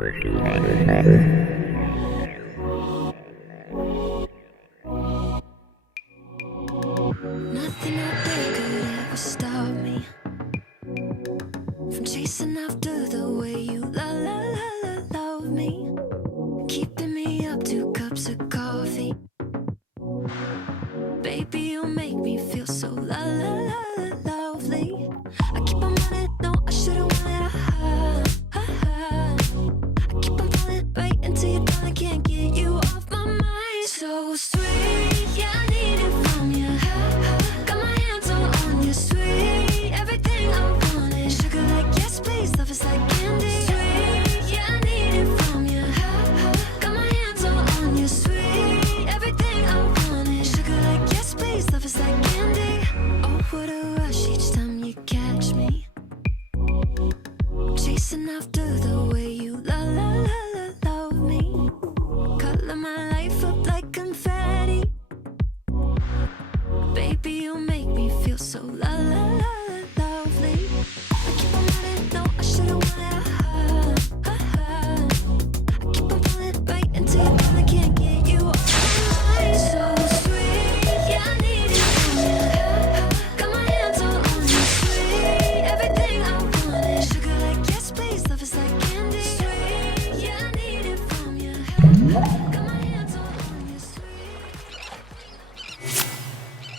Nothing out there could ever stop me from chasing after the way you love me, keeping me up 2 cups of coffee. Baby, you make me feel so lovely. I keep on running, no, I should've wanted a I keep on falling right into your dawn, I can't get you off my mind. So sweet, yeah, I need it from you. Got my hands all on you, sweet. Everything I wanted, sugar like yes, please, love is like candy. Sweet, yeah, I need it from you. Got my hands all on you, sweet. Everything I wanted, sugar like yes, please, love is like candy. Oh, what a rush each time you catch me chasing after the way you